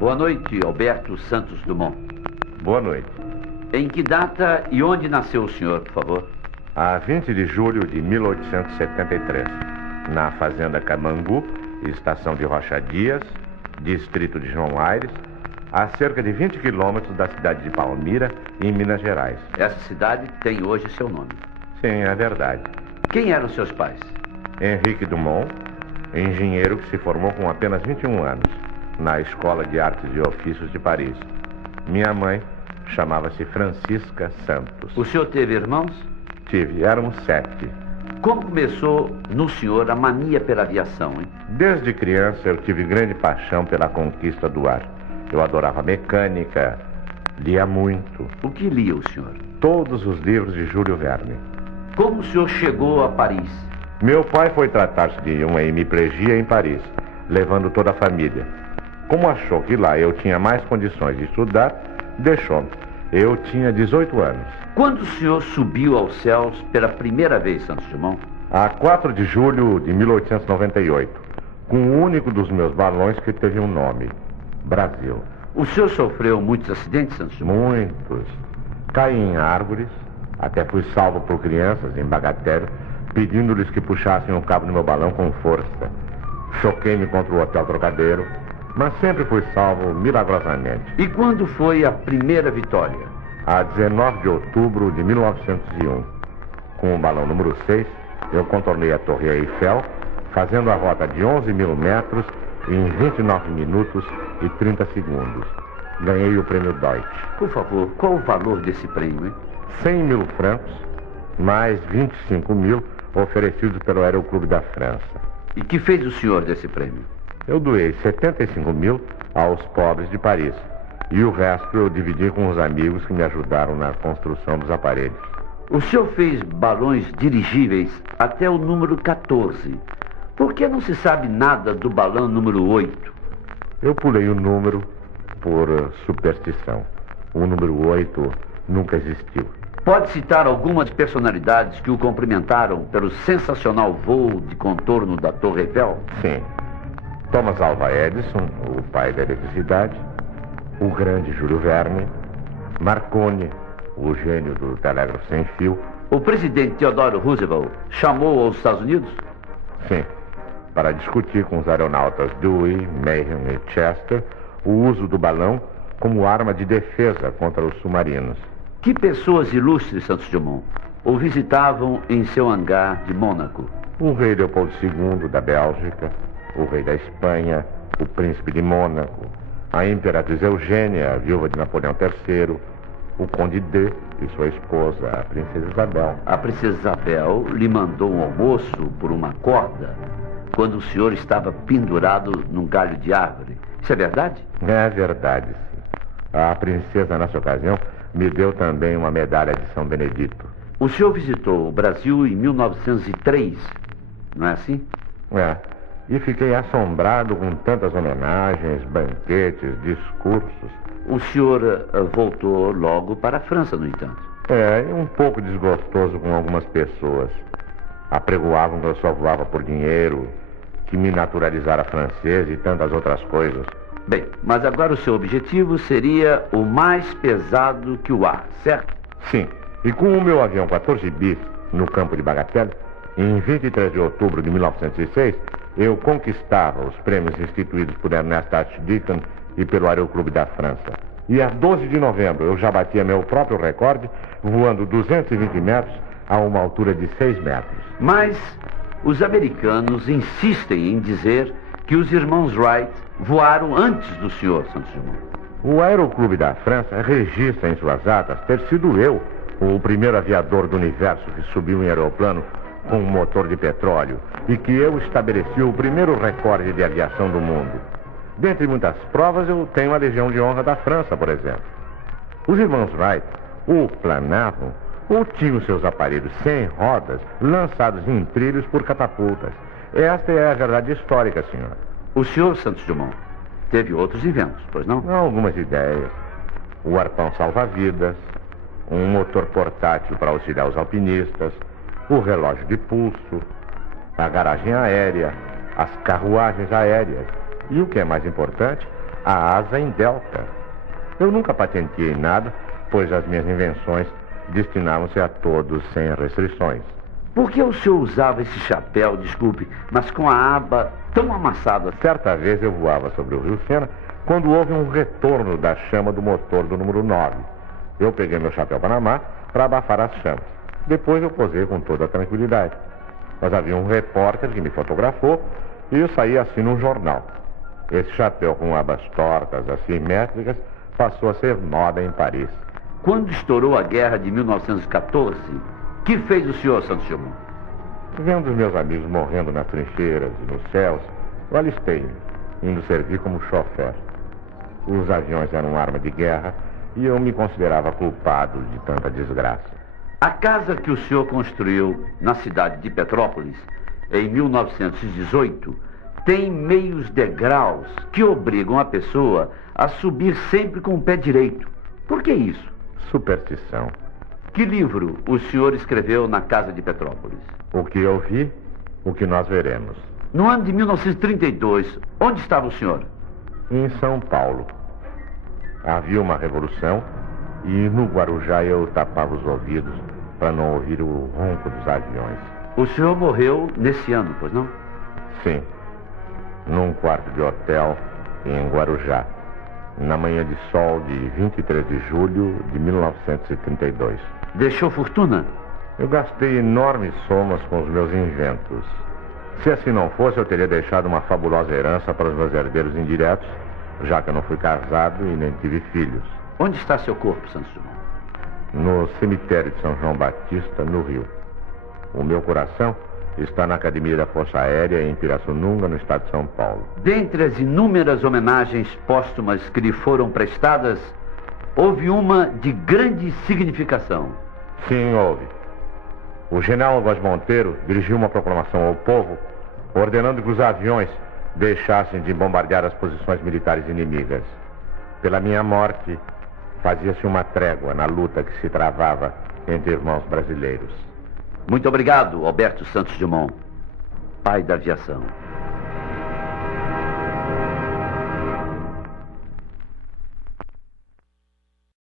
Boa noite, Alberto Santos Dumont. Boa noite. Em que data e onde nasceu o senhor, por favor? A 20 de julho de 1873, na Fazenda Camangu, estação de Rocha Dias, distrito de João Aires, a cerca de 20 quilômetros da cidade de Palmira, em Minas Gerais. Essa cidade tem hoje seu nome. Sim, é verdade. Quem eram seus pais? Henrique Dumont, engenheiro que se formou com apenas 21 anos, na Escola de Artes e Ofícios de Paris. Minha mãe chamava-se Francisca Santos. O senhor teve irmãos? Tive, éramos 7. Como começou no senhor a mania pela aviação, hein? Desde criança eu tive grande paixão pela conquista do ar. Eu adorava mecânica, lia muito. O que lia o senhor? Todos os livros de Júlio Verne. Como o senhor chegou a Paris? Meu pai foi tratar-se de uma hemiplegia em Paris, levando toda a família. Como achou que lá eu tinha mais condições de estudar, deixou-me. Eu tinha 18 anos. Quando o senhor subiu aos céus pela primeira vez, Santos Dumont? A 4 de julho de 1898, com o único dos meus balões que teve um nome: Brasil. O senhor sofreu muitos acidentes, Santos Dumont? Muitos. Caí em árvores, até fui salvo por crianças em Bagatelle, pedindo-lhes que puxassem o cabo do meu balão com força. Choquei-me contra o Hotel Trocadeiro, mas sempre fui salvo milagrosamente. E quando foi a primeira vitória? A 19 de outubro de 1901. Com o balão número 6, eu contornei a Torre Eiffel, fazendo a rota de 11 mil metros em 29 minutos e 30 segundos. Ganhei o prêmio Deutsch. Por favor, qual o valor desse prêmio, hein? 100 mil francos, mais 25 mil oferecidos pelo Aeroclube da França. E que fez o senhor desse prêmio? Eu doei 75 mil aos pobres de Paris. E o resto eu dividi com os amigos que me ajudaram na construção dos aparelhos. O senhor fez balões dirigíveis até o número 14. Por que não se sabe nada do balão número 8? Eu pulei o número por superstição. O número 8 nunca existiu. Pode citar algumas personalidades que o cumprimentaram pelo sensacional voo de contorno da Torre Eiffel? Sim. Thomas Alva Edison, o pai da eletricidade, o grande Júlio Verne, Marconi, o gênio do telégrafo sem fio. O presidente Theodore Roosevelt chamou aos Estados Unidos? Sim, para discutir com os aeronautas Dewey, Mayhem e Chester o uso do balão como arma de defesa contra os submarinos. Que pessoas ilustres, Santos Dumont, o visitavam em seu hangar de Mônaco? O rei Leopoldo II da Bélgica, o rei da Espanha, o príncipe de Mônaco, a imperatriz Eugênia, a viúva de Napoleão III, o conde D e sua esposa, a princesa Isabel. A princesa Isabel lhe mandou um almoço por uma corda quando o senhor estava pendurado num galho de árvore. Isso é verdade? É verdade, sim. A princesa, nessa ocasião, me deu também uma medalha de São Benedito. O senhor visitou o Brasil em 1903, não é assim? É. E fiquei assombrado com tantas homenagens, banquetes, discursos. O senhor voltou logo para a França, no entanto. É, e um pouco desgostoso com algumas pessoas. Apregoavam que eu só voava por dinheiro, que me naturalizara francês e tantas outras coisas. Bem, mas agora o seu objetivo seria o mais pesado que o ar, certo? Sim. E com o meu avião 14 bis no campo de Bagatelle, em 23 de outubro de 1906, eu conquistava os prêmios instituídos por Ernest Archdeacon e pelo Aeroclube da França. E a 12 de novembro eu já batia meu próprio recorde, voando 220 metros a uma altura de 6 metros. Mas os americanos insistem em dizer que os irmãos Wright voaram antes do senhor, Santos Dumont. O Aeroclube da França registra em suas atas ter sido eu o primeiro aviador do universo que subiu em aeroplano com um motor de petróleo e que eu estabeleci o primeiro recorde de aviação do mundo. Dentre muitas provas, eu tenho a Legião de Honra da França, por exemplo. Os irmãos Wright ou planavam ou tinham seus aparelhos sem rodas lançados em trilhos por catapultas. Esta é a verdade histórica, senhor. O senhor, Santos Dumont, teve outros inventos, pois não? Algumas ideias. O arpão salva-vidas, um motor portátil para auxiliar os alpinistas, o relógio de pulso, a garagem aérea, as carruagens aéreas e, o que é mais importante, a asa em delta. Eu nunca patenteei nada, pois as minhas invenções destinavam-se a todos sem restrições. Por que o senhor usava esse chapéu, desculpe, mas com a aba tão amassada? Certa vez eu voava sobre o Rio Sena quando houve um retorno da chama do motor do número 9. Eu peguei meu chapéu Panamá para abafar as chamas. Depois eu posei com toda a tranquilidade. Mas havia um repórter que me fotografou e eu saí assim num jornal. Esse chapéu com abas tortas, assimétricas, passou a ser moda em Paris. Quando estourou a guerra de 1914, que fez o senhor, Santos Dumont? Vendo os meus amigos morrendo nas trincheiras e nos céus, eu alistei-me, indo servir como chofer. Os aviões eram arma de guerra e eu me considerava culpado de tanta desgraça. A casa que o senhor construiu na cidade de Petrópolis, em 1918, tem meios degraus que obrigam a pessoa a subir sempre com o pé direito. Por que isso? Superstição. Que livro o senhor escreveu na casa de Petrópolis? O que eu vi, o que nós veremos. No ano de 1932, onde estava o senhor? Em São Paulo. Havia uma revolução e no Guarujá eu tapava os ouvidos para não ouvir o ronco dos aviões. O senhor morreu nesse ano, pois não? Sim. Num quarto de hotel em Guarujá, na manhã de sol de 23 de julho de 1932. Deixou fortuna? Eu gastei enormes somas com os meus inventos. Se assim não fosse, eu teria deixado uma fabulosa herança para os meus herdeiros indiretos, já que eu não fui casado e nem tive filhos. Onde está seu corpo, Santos Dumont? No cemitério de São João Batista, no Rio. O meu coração está na Academia da Força Aérea, em Pirassununga, no estado de São Paulo. Dentre as inúmeras homenagens póstumas que lhe foram prestadas, houve uma de grande significação. Sim, houve. O general Góes Monteiro dirigiu uma proclamação ao povo, ordenando que os aviões deixassem de bombardear as posições militares inimigas. Pela minha morte, fazia-se uma trégua na luta que se travava entre irmãos brasileiros. Muito obrigado, Alberto Santos Dumont, pai da aviação.